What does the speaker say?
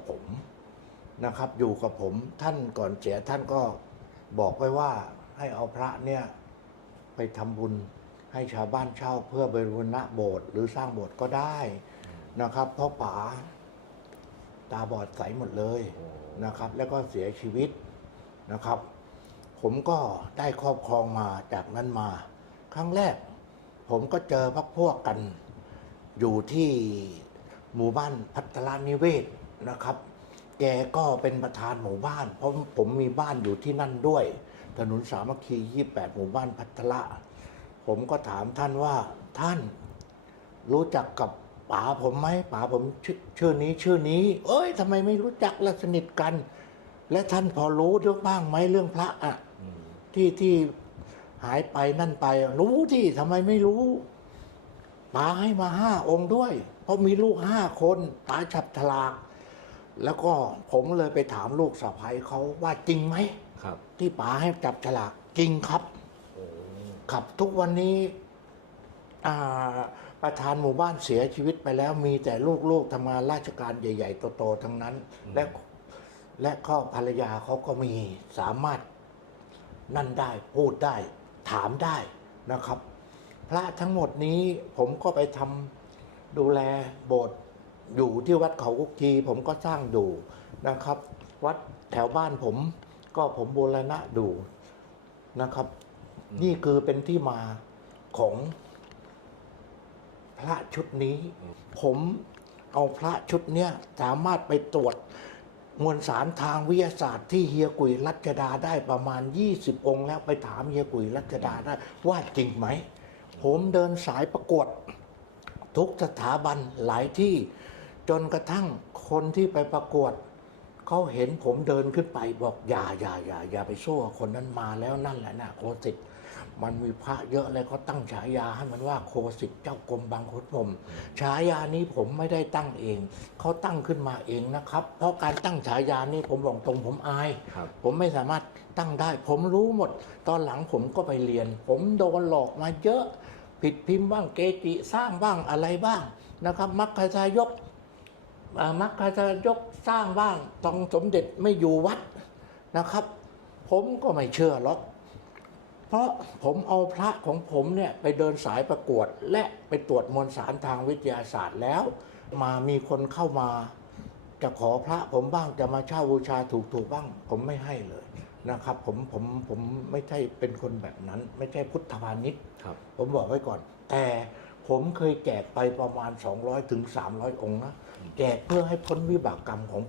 กับผมนะครับ อยู่กับผมท่านก่อนเสียท่านก็บอกไว้ว่าให้เอาพระเนี่ยไปทำบุญให้ชาวบ้านเช่าเพื่อไปบูรณะโบสถ์หรือสร้างโบสถ์ก็ได้นะครับ เพราะป๋าตาบอดใสหมดเลยนะครับ แล้วก็เสียชีวิตนะครับ ผมก็ได้ครอบครองมาจากนั้นมา ครั้งแรก ผมก็เจอพักพวกกัน อยู่ที่หมู่บ้านพัฒนานิเวศ นะครับ แกก็เป็นประธานหมู่บ้าน เพราะผมมีบ้านอยู่ที่นั่นด้วย ถนนสามัคคี28 หมู่บ้านพัฒละผมก็ถามท่านว่าท่านรู้จักกับป๋าผมไหมป๋าผมชื่อชื่อนี้ชื่อนี้ เอ้ยทำไมไม่รู้จักและสนิทกัน และท่านพอรู้เรื่องบ้างไหมเรื่องพระอะที่ที่หายไปนั่นไป รู้ที่ทำไมไม่รู้ป๋าให้มาห้าองค์ด้วย เพราะมีลูกห้าคนป๋าฉับฉลาก แล้วก็ผมเลยไปถามลูกสะพ้ยเขาว่าจริงไหมครับ ที่ป๋าให้จับฉลากจริงครับโอ้ครับทุกวันนี้อ่าประธานหมู่บ้านเสียชีวิตไปแล้วมีแต่ลูกๆทำงานราชการใหญ่ ๆ โตๆทั้งนั้น และและก็ภรรยาเขาก็มีสามารถนั่นได้พูดได้ ถามได้นะครับ พระทั้งหมดนี้ผมก็ไปทำดูแลโบสถ์ อยู่ที่วัดเขากุกทีผมก็สร้างดูนะครับ วัดแถวบ้านผมก็ผมบูรณะดูนะครับ นี่คือเป็นที่มาของพระชุดนี้ ผมเอาพระชุดเนี้ยสามารถไปตรวจมวลสารทางวิทยาศาสตร์ที่เฮียกุยรัชดาได้ประมาณ 20 องค์ แล้วไปถามเฮียกุยรัชดาได้ว่าจริงไหม ผมเดินสายประกวด ทุกสถาบันหลายที่ จนกระทั่งคนที่ไปประกวดเขาเห็นผมเดินขึ้นไปบอกอย่าอย่าอย่าอย่าไปสู้กับคนนั้นมาแล้วนั่นแหละนะโคสิตมันมีพระเยอะเลยเขาตั้งฉายาให้มันว่าโคสิตเจ้ากรมบางขุนพรหมฉายานี้ผมไม่ได้ตั้งเองเขาตั้งขึ้นมาเองนะครับ เพราะการตั้งฉายานี้ผมบอกตรงผมอายครับผมไม่สามารถตั้งได้ ผมรู้หมด ตอนหลังผมก็ไปเรียน ผมโดนหลอกมาเยอะ ผิดพิมพ์บ้างเกจิสร้างบ้างอะไรบ้างนะครับมัคคทายกอ่า มัคคทายกสร้างบ้างตองสมเด็จไม่อยู่วัดนะครับ ผมก็ไม่เชื่อหรอก เพราะผมเอาพระของผมเนี่ยไปเดินสายประกวด และไปตรวจมวลสารทางวิทยาศาสตร์แล้ว มามีคนเข้ามาจะขอพระผมบ้างจะมาเช่าบูชาถูกถูกๆบ้าง ผมไม่ให้เลยนะครับ ผมผมผมไม่ใช่เป็นคนแบบนั้น ไม่ใช่พุทธพาณิชย์ครับผมบอกไว้ก่อน แต่ ผมเคยแจกไปประมาณ200ถึง300องค์นะแจกเพื่อให้พ้นวิบากกรรมของ